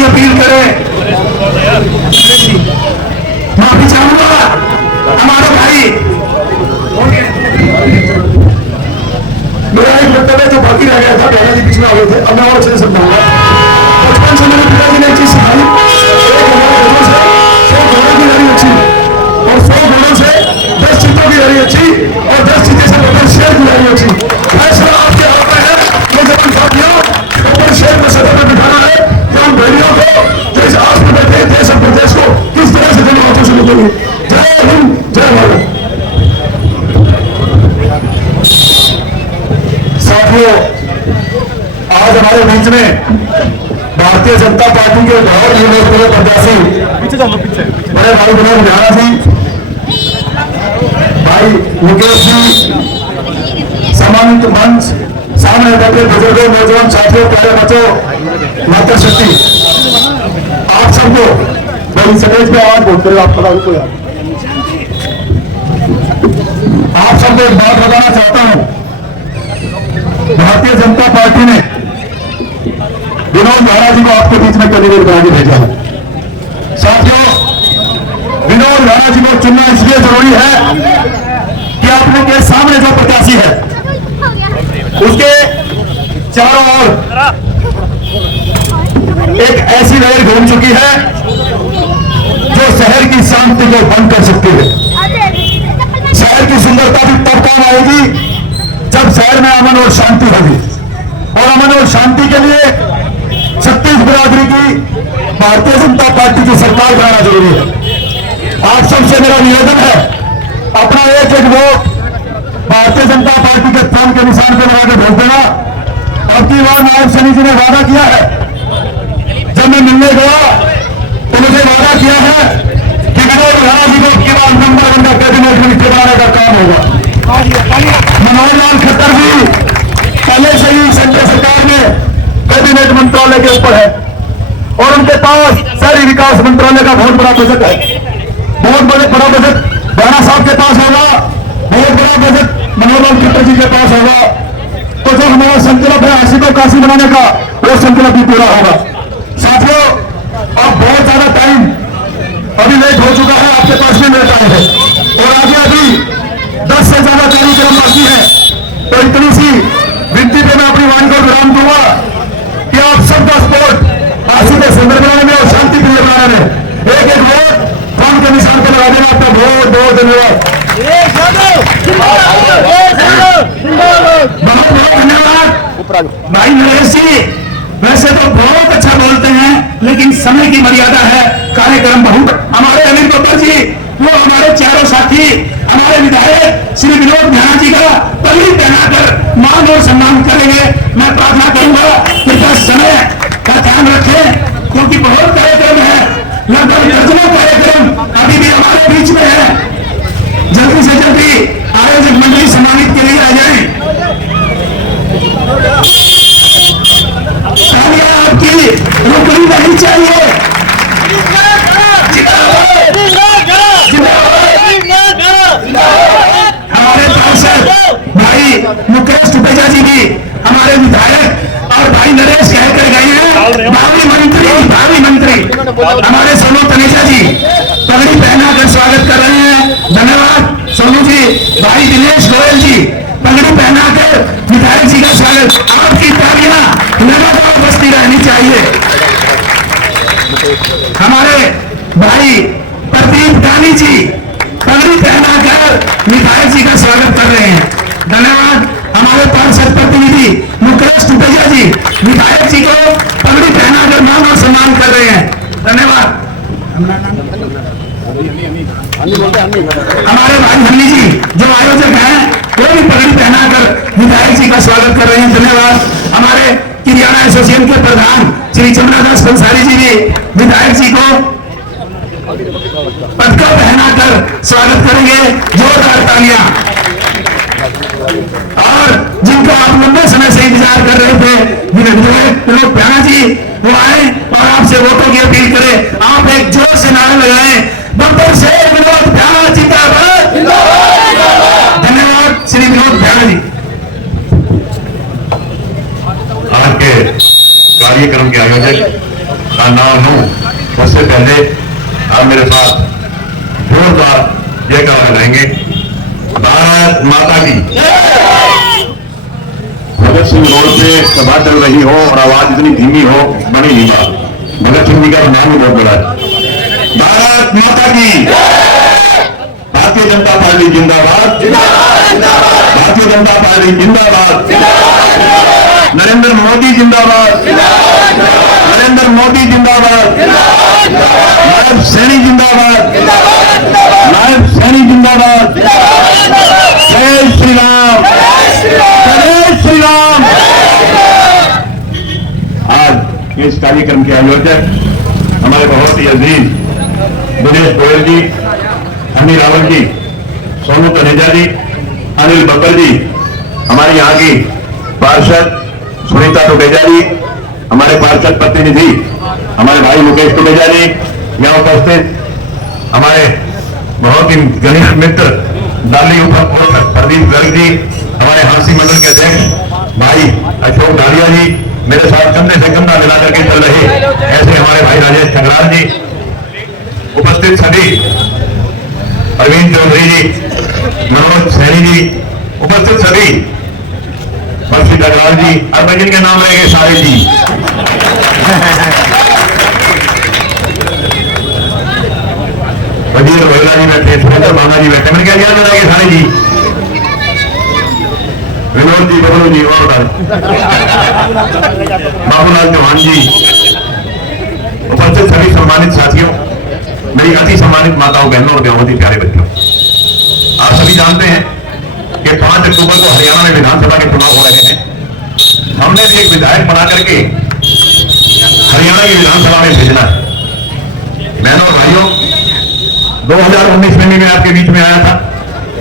की अपील करें। माफी चाहूंगा हमारे भाई, मेरा एक वक्तव्य जो बाकी रह गया था, पिताजी पिछले आ गए थे, अब मैं और अच्छे से समझाऊंगा। बचपन से मेरे पिताजी ने एक चीज सिखाई, 100 घोड़ों की लड़ी अच्छी और 100 घोड़ों से 10 चीतों की लड़ी अच्छी और 10 चीते से 50 शेर की लड़ी अच्छी। फैसला आपके हाथ में है। नौजवान साथियों, 50 शेर को सदन में बिठाना है या हम भेड़ियों को जो इस आस में बैठे देश और प्रदेश को किस तरह से दोनों हाथों से लूटेंगे। जय हिंद, जय भारत। साथियों, आज हमारे बीच में भारतीय जनता पार्टी के गौर लोकप्रिय प्रत्याशी बड़े भाई विनोद झाड़ा जी, भाई मुकेश जी, सम्मानित मंच, सामने बैठे बुजुर्गों, नौजवान साथियों, प्यारे बच्चों, मातृशक्ति, आप सबको बड़ी स्टेज पे आवाज बोलते हो, आप पता को यार, आप सबको एक बात बताना चाहता हूं। भारतीय जनता पार्टी ने विनोद झाड़ा जी को आपके बीच में कैंडिडेट बना के भेजा है। साथियों, विनोद झाड़ा जी को चुनना इसलिए जरूरी है कि आप लोग के सामने जो प्रत्याशी है उसके चारों ओर एक ऐसी लहर घूम चुकी है जो शहर की शांति को भंग कर सकती है। शहर की सुंदरता भी तब काम आएगी जब शहर में अमन और शांति होगी, और अमन और शांति के लिए छत्तीस बिरादरी की भारतीय जनता पार्टी की सरकार बनाना जरूरी है। आप सबसे मेरा निवेदन है, अपना एक एक वोट भारतीय जनता पार्टी के थंब के निशान पर लगा के भेज देना। अब की बार नायब सैनी जी ने वादा किया है, जब मैं मिलने गया तो मुझे वादा किया है कि विनोद झाड़ा जी को की बार नंबर वन का कैबिनेट मिनिस्टर बनाने का काम होगा। मनोहर लाल खट्टर भी पहले से ही संजय सरकार में कैबिनेट मंत्रालय के ऊपर है और उनके पास शहरी विकास मंत्रालय का बहुत बड़ा बजट है। बहुत बड़ा बजट राणा साहब के पास होगा, बहुत बड़ा बजट मनोहर लाल खट्टर जी के पास होगा। तो जो हमारा संकल्प है आशी को काशी बनाने का, वो संकल्प भी पूरा होगा। साथियों, अब बहुत ज्यादा टाइम अभी लेट हो चुका है, आपके पास भी मेरा टाइम है और आगे अभी 10 से ज्यादा कार्यक्रम बाकी है। तो इतनी सी विनती पे मैं अपनी वाणी को विराम दूंगा कि आप सबका सपोर्ट आशी को सुंदर बनाने में और शांति प्रिय बनाने में एक एक वोट थंब के निशान पर लगा देना। आपका बहुत बहुत धन्यवाद, बहुत बहुत धन्यवाद। भाई नरेश जी वैसे तो बहुत अच्छा बोलते हैं, लेकिन समय की मर्यादा है, कार्यक्रम बहुत। हमारे अनिल बब्बर जी, वो हमारे चारों साथी, हमारे विधायक श्री विनोद झाड़ा जी का पगड़ी पहनाकर मान और सम्मान करेंगे। मैं प्रार्थना करूंगा कि बस समय का ध्यान रखें, क्योंकि बहुत कार्यक्रम है, लगभग दर्जनों कार्यक्रम अभी भी हमारे बीच में है। जल्दी से जल्दी आयोजक मंडली सम्मानित के लिए आ जाए। आपकी रुकनी नहीं चाहिए। हमारे पार्षद भाई मुकेश टुटेजा जी भी हमारे विधायक और भाई नरेश कहकर गए हैं, भावी मंत्री हमारे सोनू तनेजा जी पगड़ी पहनाकर स्वागत कर रहे हैं। धन्यवाद सोनू जी। भाई दिनेश गोयल जी पगड़ी पहनाकर विधायक जी का स्वागत। आपकी तालियां लगातार बजती रहनी चाहिए। हमारे भाई प्रदीप गानी जी पगड़ी पहनाकर विधायक जी का स्वागत कर रहे हैं। धन्यवाद। हमारे पार्षद प्रतिनिधि मुकेश टुटेजा जी विधायक जी को पगड़ी पहनाकर मान और सम्मान कर रहे हैं। धन्यवाद। हमारे भाई हन्नी जी जो आयोजक हैं, वो भी पगड़ी पहनाकर विधायक जी का स्वागत कर रहे हैं। धन्यवाद। हमारे किरियाना एसोसिएशन के प्रधान श्री चंद्रदास कंसारी जी भी विधायक जी को पटका पहनाकर स्वागत करेंगे। जोरदार तालियां। और जिनको आप लंबे समय से इंतजार कर रहे थे, विनोद झाड़ा जी, वो आए और आपसे वोटों की अपील करें। आप एक जोर से नारा लगाएं, बब्बर से विनोद झाड़ा जिंदाबाद। धन्यवाद श्री विनोद झाड़ा जी। आज के कार्यक्रम के आयोजक नाम लूं उससे पहले आप मेरे साथ जोरदार जयकारा लगाएंगे। भारत माता की। भगत सिंह रोड पे सभा चल रही हो और आवाज इतनी धीमी हो, बड़ी नहीं बात। भगत सिंह जी का नाम ही बहुत बड़ा है। भारत माता की। भारतीय जनता पार्टी जिंदाबाद, भारतीय जनता पार्टी जिंदाबाद, नरेंद्र मोदी जिंदाबाद, नरेंद्र मोदी जिंदाबाद, नायब सैनी जिंदाबाद, नायब सैनी जिंदाबाद। जय श्री राम, जय श्री राम। आज इस कार्यक्रम के आयोजक हमारे बहुत ही अजीज दिनेश गोयल जी, अनिल रावल जी, सोनू तनेजा जी, अनिल बब्बर जी, हमारे यहाँ की पार्षद सुनीता टुटेजा जी, हमारे पार्षद प्रतिनिधि हमारे भाई मुकेश टुटेजा जी, यहाँ उपस्थित हमारे बहुत ही घनिष्ठ मित्र डाली प्रदीप गर्ग जी, हमारे हांसी मंडल के अध्यक्ष भाई अशोक डालिया जी, मेरे साथ कंधे से कंधा मिला करके चल रहे ऐसे हमारे भाई राजेश ठकराल जी, उपस्थित सभी अरविंद चौधरी जी, मनोज सैनी जी, उपस्थित सभी वर्षित अग्रवाल जी, अब जिनके नाम रहेंगे सारे जी, वजीर रोहिला जी बैठे, सुरेंद्र माना जी बैठे, मैंने क्या याद रहेंगे सारे जी, विनोद जी, बबलू जी और बाबूलाल चौहान जी, उपस्थित सभी सम्मानित साथियों, मेरी अति सम्मानित माताओं, बहनों और बहुत ही प्यारे बच्चों, आप सभी जानते हैं कि 5 अक्टूबर को हरियाणा में विधानसभा के चुनाव हो रहे हैं। हमने भी एक विधायक बना करके हरियाणा की विधानसभा में भेजना है। बहनों और भाइयों, 2019 में भी मैं आपके बीच में आया था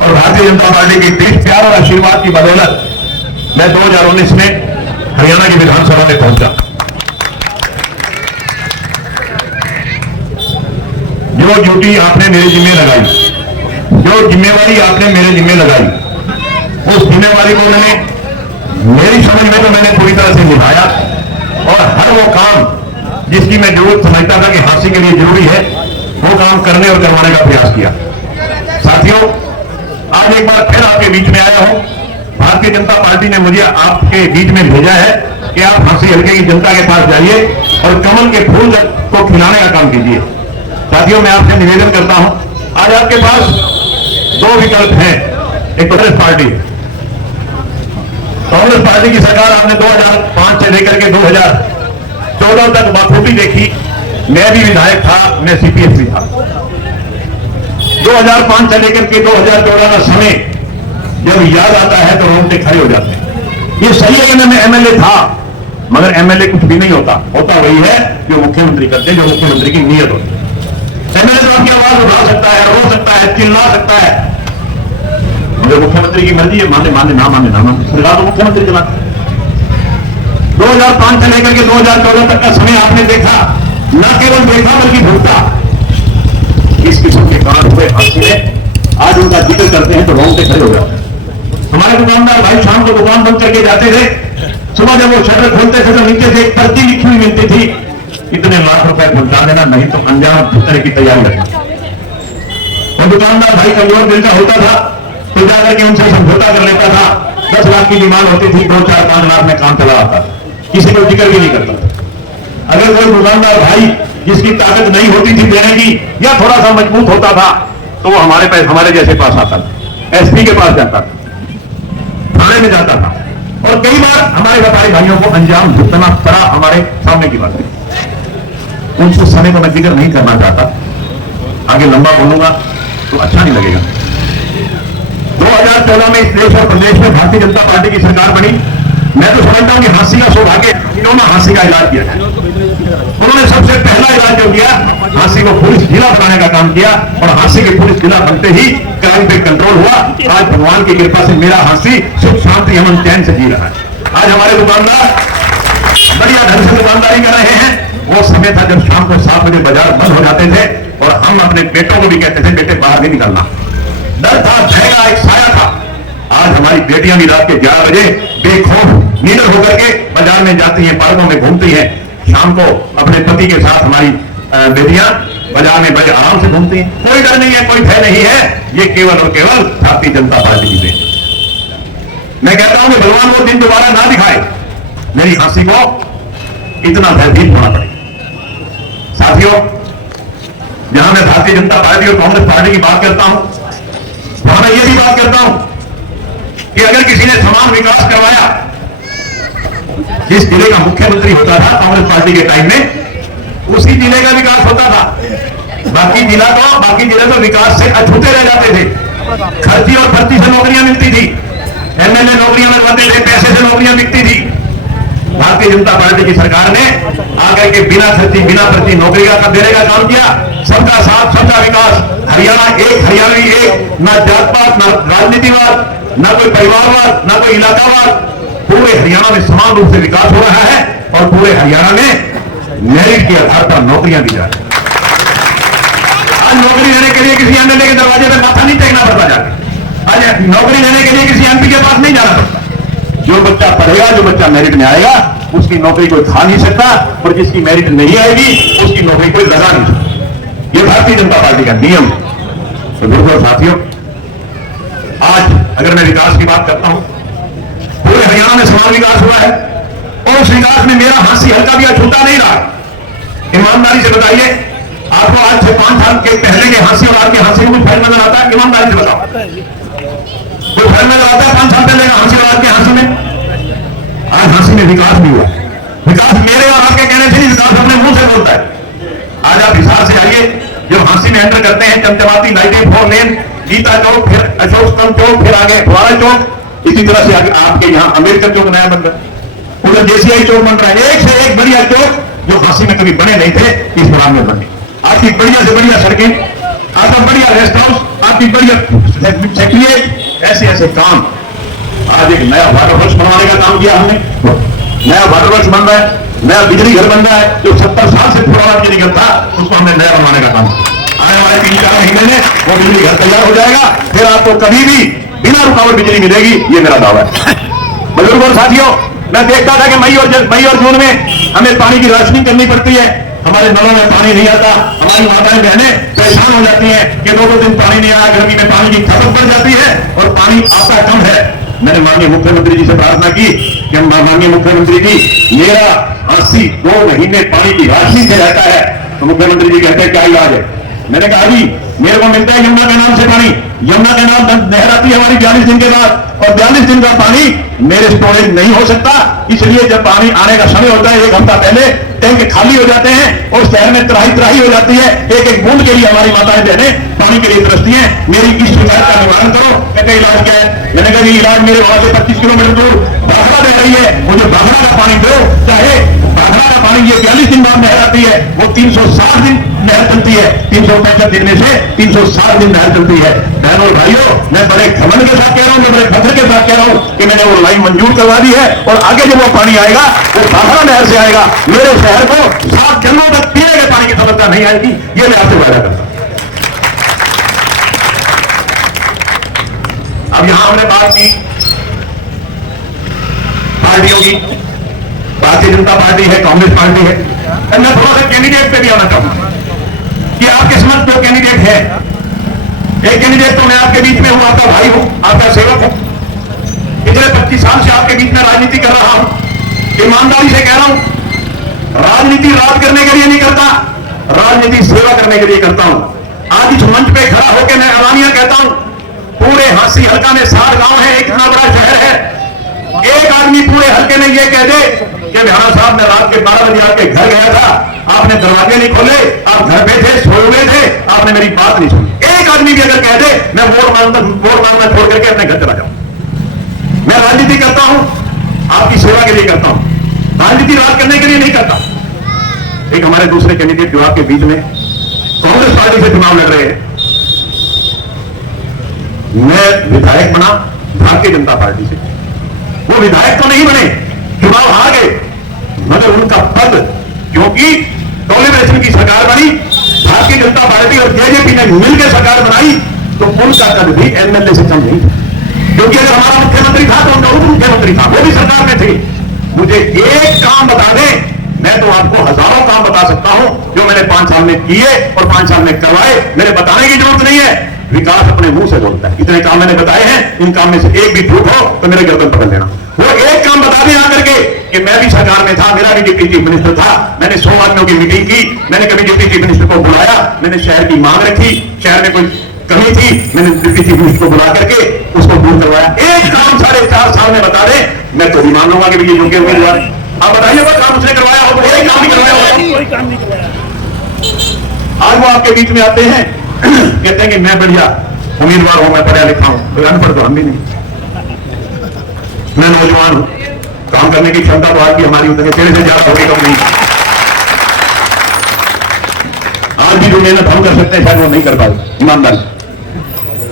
और भारतीय जनता पार्टी के देश प्यार और आशीर्वाद की बदौलत मैं 2019 में हरियाणा की विधानसभा में पहुंचा। जो ड्यूटी आपने मेरे जिम्मे लगाई, जो जिम्मेवारी आपने मेरे जिम्मे लगाई, उस जिम्मेवारी को मैंने, मेरी समझ में तो मैंने पूरी तरह से निभाया और हर वो काम जिसकी मैं जरूरत समझता था कि हासिल के लिए जरूरी है, वो काम करने और करवाने का प्रयास किया। साथियों, आज एक बार फिर आपके बीच में आया हूं। भारतीय जनता पार्टी ने मुझे आपके बीच में भेजा है कि आप हांसी हल्के की जनता के पास जाइए और कमल के फूल को खिलाने का काम कीजिए। साथियों, मैं आपसे निवेदन करता हूं, आज आपके पास 2 विकल्प हैं। एक कांग्रेस पार्टी, कांग्रेस पार्टी की सरकार आपने 2005 से लेकर के 2014 तक बखूबी देखी। मैं भी विधायक था, मैं सीपीएस भी था। 2005 से लेकर के 2014 का समय जब याद आता है तो रोंगटे खड़े हो जाते हैं। ये सही है कि मैं एमएलए था, मगर एमएलए कुछ भी नहीं होता, होता वही है जो मुख्यमंत्री करते हैं, जो मुख्यमंत्री की नीयत होती है। एमएलए तो आपकी आवाज उठा सकता है, रो सकता है, चिल्ला सकता है, मगर मुख्यमंत्री की मर्जी है, माने माने ना माने ना माने, सरकार तो मुख्यमंत्री चलाता है। 2005 से लेकर के 2014 तक का समय आपने देखा, न केवल देखा बल्कि भूलता। इस किस्म के काम हुए हासिल में आज उनका जिक्र करते हैं तो रोंगटे खड़े हो जाते हैं। हमारे दुकानदार भाई शाम को दुकान बंद करके जाते थे, सुबह जब वो शटर खोलते थे तो नीचे से एक पर्ची लिखी हुई मिलती थी, इतने लाख रुपए पहुंचा देना, नहीं तो अंजाम भुगतने की तैयारी रखना। और दुकानदार भाई कमजोर दिल का होता था तो जाकर के उनसे समझौता कर लेता था। 10 लाख की डिमांड होती थी, 2, 4, 5 लाख में काम चला आता, किसी को जिक्र भी नहीं करता था। अगर कोई दुकानदार भाई जिसकी ताकत नहीं होती थी देने की या थोड़ा सा मजबूत होता था तो वो हमारे जैसे पास आता था, एसपी के पास जाता था, थाने में जाता था और कई बार हमारे व्यापारी भाइयों को अंजाम भुगतना पड़ा। हमारे सामने की बात है, उन समय को मैं जिक्र नहीं करना चाहता, आगे लंबा बोलूंगा तो अच्छा नहीं लगेगा। 2014 में इस देश और प्रदेश में भारतीय जनता पार्टी की सरकार बनी। मैं तो समझता हूं कि हांसी का सौभाग्य, इन्होंने हांसी का इलाज किया है। उन्होंने सबसे पहला इलाज जो किया, हांसी को पुलिस जिला बनाने का काम किया और हांसी के पुलिस जिला बनते ही क्राइम पे कंट्रोल हुआ। आज भगवान की कृपा से मेरा हांसी सुख शांति अमन चैन से जी रहा है। आज हमारे दुकानदार बढ़िया ढंग से दुकानदारी कर रहे हैं। वो समय था जब शाम को 7 बजे बाजार बंद हो जाते थे और हम अपने बेटों को भी कहते थे बेटे बाहर नहीं निकलना, डर था, भय का एक साया था। आज हमारी बेटियां भी रात के 11 बजे बेखौफ निडर होकर के बाजार में जाती हैं, पार्कों में घूमती हैं, शाम को अपने पति के साथ हमारी बेटियां बाजार में बड़े आराम से घूमती हैं, कोई डर नहीं है, कोई भय नहीं है। ये केवल और केवल भारतीय जनता पार्टी की देन। मैं कहता हूं कि भगवान वो दिन दोबारा ना दिखाए, मेरी हंसी को इतना भयभीत होना पड़े। साथियों, जहां मैं भारतीय जनता पार्टी और कांग्रेस पार्टी की बात करता हूं, वहां मैं ये भी बात करता हूं कि अगर किसी ने समान विकास करवाया, जिस जिले का मुख्यमंत्री होता था कांग्रेस पार्टी के टाइम में, उसी जिले का विकास होता था। बाकी जिले तो विकास से अछूते रह जाते थे। खर्ची और भर्ती से नौकरियां मिलती थी, एमएलए नौकरियां लगवाते थे, पैसे से नौकरियां बिकती थी। भारतीय जनता पार्टी की सरकार ने आकर के बिना खर्ची बिना भर्ती नौकरी का देने का काम किया। सबका साथ सबका विकास, हरियाणा एक, हरियाणवी एक, ना जात पात, ना राजनीतिवाद, ना कोई परिवारवाद, ना कोई इलाकावाद, पूरे हरियाणा में समान रूप से विकास हो रहा है और पूरे हरियाणा में मेरिट के आधार पर नौकरियां दी जा रही। आज नौकरी लेने के लिए किसी एमएलए के दरवाजे पर माथा नहीं टेकना पड़ता जाके, आज नौकरी लेने के लिए किसी एमपी के पास नहीं जाना पड़ता। जो बच्चा पढ़ेगा, जो बच्चा मेरिट में आएगा, उसकी नौकरी कोई खा नहीं सकता, और जिसकी मेरिट नहीं आएगी उसकी नौकरी कोई लगा नहीं सकता। ये भारतीय जनता पार्टी का नियम। तो दोस्तों साथियों, आज अगर मैं विकास की बात करता हूं, पूरे हरियाणा में समान विकास हुआ है और उस विकास में मेरा हाथी हल्का भी अछूता नहीं रहा। ईमानदारी से बताइए, आपको आज से 5 साल के पहले के हाथी और आज के हाथी में कोई फर्क नजर आता है? ईमानदारी से बताओ, कोई फर्क नजर आता है 5 साल पहले का हाथी और आज के हाथी में? आज हाथी में विकास नहीं हुआ। विकास मेरे और आपके कहने से नहीं, विकास अपने मुंह से बोलता है। आज आप हिसाब से आइए, जब हाथी में एंटर करते हैं, चमचमाती लाइटें, 4 लेन, गीता चौक, फिर अशोक स्तंभ चौक, फिर आगे फुवारा चौक, इसी तरह से आगे आपके यहाँ अम्बेडकर चौक नया बन रहा है, उधर जेसीआई चौक बन रहा है। एक से एक बढ़िया चौक जो हाथी में कभी बने नहीं थे, इस दौरान में बने। आपकी बढ़िया से बढ़िया सड़कें, आपका बढ़िया रेस्ट हाउस, आपकी बढ़िया सेक्रेटरीट, ऐसे ऐसे काम। आज एक नया वाटर वर्क्स बनवाने का काम किया हमने, नया वाटर वर्क्स बन रहा है, नया बिजली घर बन रहा है, जो 70 साल से पुराना बिजली घर था उसको हमने नया बनवाने का काम किया। आने वाले 3-4 महीने में वो बिजली घर तैयार हो जाएगा, फिर आपको कभी भी बिना रुकावट बिजली मिलेगी, ये मेरा दावा है। बुजुर्गों और साथियों, मैं देखता था कि मई और जून में हमें पानी की राशनिंग करनी पड़ती है, हमारे नलों में पानी नहीं आता, हमारी माताएं बहनें परेशान हो जाती हैं कि 2-2 दिन पानी नहीं आया, गर्मी में पानी की खपत बढ़ जाती है और पानी आता कम है। मैंने माननीय मुख्यमंत्री जी से प्रार्थना की कि माननीय मुख्यमंत्री जी, मेरा 82 महीने पानी की राशनिंग से रहता है। तो मुख्यमंत्री जी कहते हैं क्या इलाज है? मैंने कहा जी, मेरे को मिलता है यमुना के नाम से पानी, यमुना के नाम नहर आती है हमारी 42 दिन के बाद, और 42 दिन का पानी मेरे स्टोरेज नहीं हो सकता, इसलिए जब पानी आने का समय होता है 1 हफ्ता पहले टैंक खाली हो जाते हैं और शहर में त्राही हो जाती है। एक एक बूंद के लिए हमारी माताएं बहनें पानी के लिए तरसती हैं। मेरी इस शिकायत का निवारण करो। कहते इलाज क्या है? मैंने कहा इलाज मेरे वहां से 25 किलोमीटर दूर भाखड़ा बह रही है, मुझे भाखड़ा का पानी दो। चाहे भाखड़ा का पानी ये 42 दिन बाद नहर आती है, वो 360 दिन नहर चलती है, 365 दिन में से 360 दिन नहर चलती है। बहनों और भाइयों, मैं बड़े घमंड के साथ कह रहा हूं, मैं बड़े फख्र के साथ कह रहा हूं कि मैंने वो लाइन मंजूर करवा दी है और आगे जब वो पानी आएगा वो भाखड़ा नहर से आएगा। मेरे शहर को 7 जन्मों तक पीने के पानी की समस्या नहीं आएगी, ये मैं आपसे वादा करता हूं। अब यहां हमने बात की पार्टियों की, भारतीय जनता पार्टी है, कांग्रेस पार्टी है। मैं थोड़ा सा कैंडिडेट पे भी आना चाहूंगा कि आपके समझ 2 कैंडिडेट है। एक कैंडिडेट तो मैं आपके बीच में हूं, आपका भाई हूं, आपका सेवक हूं, पिछले 25 साल से आपके बीच में राजनीति कर रहा हूं। ईमानदारी से कह रहा हूं, राजनीति राज करने के लिए नहीं करता, राजनीति सेवा करने के लिए करता हूं। आज इस मंच पे खड़ा होकर मैं एलानिया कहता हूं, पूरे हांसी हल्का में 7 गांव है, एक इतना बड़ा शहर है, एक आदमी पूरे हल्के में ये कह दे कि बिहार साहब मैं रात के 12 बजे आपके घर गया था, आपने दरवाजे नहीं खोले, आप घर पे थे, सोए हुए थे, आपने मेरी बात नहीं सुनी। एक आदमी भी अगर कह दे मैं वोट मांगना छोड़ करके अपने घर चला जाऊं। मैं राजनीति करता हूं, आपकी सेवा के लिए करता हूं, राजनीति राज करने के लिए नहीं करता। एक हमारे दूसरे कैंडिडेट जो आपके बीच में कांग्रेस पार्टी से चुनाव लड़ रहे हैं, मैं विधायक बना भारतीय जनता पार्टी से, वो विधायक तो नहीं बने, चुनाव हार गए, मगर उनका पद, क्योंकि टॉलरेशन की सरकार बनी, भारतीय जनता पार्टी और जेजेपी ने मिलकर सरकार बनाई, तो उनका पद भी एमएलए से कम नहीं था। क्योंकि अगर हमारा मुख्यमंत्री था तो उनका उप मुख्यमंत्री था, वो भी सरकार में थे। मुझे एक काम बता दें मैं तो आपको हजारों काम बता सकता हूं जो मैंने 5 साल में किए और 5 साल में करवाए। मेरे बताने की जरूरत नहीं है, विकास अपने मुंह से बोलता है। इतने काम मैंने बताए हैं, इन काम में से एक भी झूठ हो तो मेरे गर्दन पकड़ लेना। वो एक काम बता दें आकर के कि मैं भी सरकार में था, मेरा भी डिप्टी चीफ मिनिस्टर था, मैंने 100 आदमियों की मीटिंग की, मैंने कभी डिप्टी चीफ मिनिस्टर को बुलाया, मैंने शहर की मांग रखी, शहर में कोई कमी थी, मैंने डिप्टी चीफ मिनिस्टर को बुला करके उसको दूर करवाया। एक काम 4.5 साल में बता दे, मैं तो भी मान लूंगा कि ये योग्य उम्मीदवार। आप बताइए वो काम उसने करवाया हो तो एक काम नहीं करवाया होगा। कोई काम नहीं करवाया। आज वो आपके बीच में आते हैं कहते हैं कि मैं बढ़िया उम्मीदवार हूं, मैं पढ़ा लिखा हूं, तो अनपढ़ तो हम भी नहीं, मैं नौजवान हूं, काम करने की क्षमता तो आज की हमारी उतनी तेरे से ज्यादा होगी कम नहीं। आज भी जो मेहनत हम कर सकते हैं शायद वो नहीं कर पाए, ईमानदारी।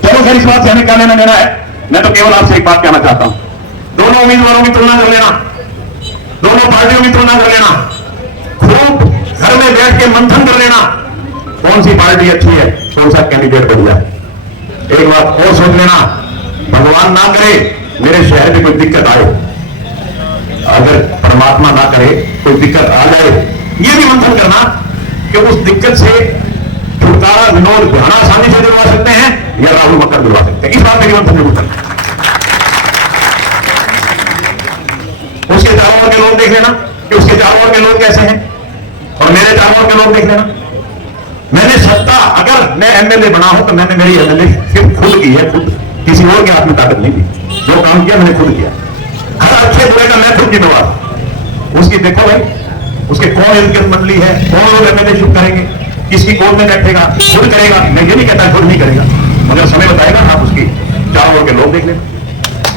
चलो सर, इस बात से हमें क्या लेना देना है। मैं तो केवल आपसे एक बात कहना चाहता हूं, दोनों उम्मीदवारों की तुलना कर लेना, दोनों पार्टियों की तुलना कर लेना, खूब घर में बैठ के मंथन कर लेना, कौन सी पार्टी अच्छी है, कौन सा कैंडिडेट बढ़िया है। एक बात और सोच लेना, भगवान ना करे मेरे शहर में कोई दिक्कत आए, अगर परमात्मा ना करे कोई दिक्कत आ जाए, ये भी मंथन करना कि उस दिक्कत से छुटकारा विनोद घराना आसानी से दिलवा सकते हैं या राहुल मक्कर दिलवा सकते हैं। इस बात में भी मंथन जरूर करना। उसके चारों ओर के लोग देख लेना कि उसके चारों ओर के लोग कैसे हैं, और मेरे चारों ओर के लोग देख लेना। मैंने सत्ता, अगर मैं एमएलए बना हूं तो मैंने मेरी एमएलए सिर्फ खुद की है, खुद, किसी और के हाथ में ताकत नहीं थी। जो काम किया मैंने खुद किया, हर अच्छे बुरे का मैं खुद जिम्मेवार। उसकी देखो भाई, उसके कौन इनकम मंडली है, कौन लोग एमएलएशिप करेंगे, किसकी कोर्ट में बैठेगा, खुद करेगा। मैं ये नहीं कहता खुद नहीं करेगा, मगर समय बताएगा, आप उसकी चारों ओर के लोग देख लेना।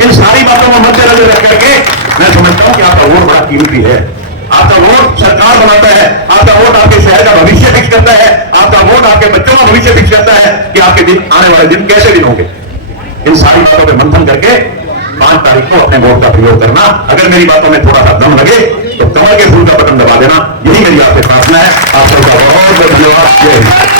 इन सारी बातों को मद्देनजर रख करके मैं समझता हूं कि आपका वोट बड़ा कीमती है। आपका वोट सरकार बनाता है, आपका वोट आपके शहर का भविष्य फिक्स करता है, आपका वोट आपके बच्चों का भविष्य फिक्स करता है कि आपके दिन, आने वाले दिन कैसे दिन होंगे। इन सारी बातों पर मंथन करके 5 तारीख को अपने वोट का प्रयोग करना। अगर मेरी बातों में थोड़ा सा दम लगे तो कमल के फूल का बटन दबा देना, यही मेरी आपसे प्रार्थना है। आप सबका बहुत बहुत धन्यवाद। जय हिंद।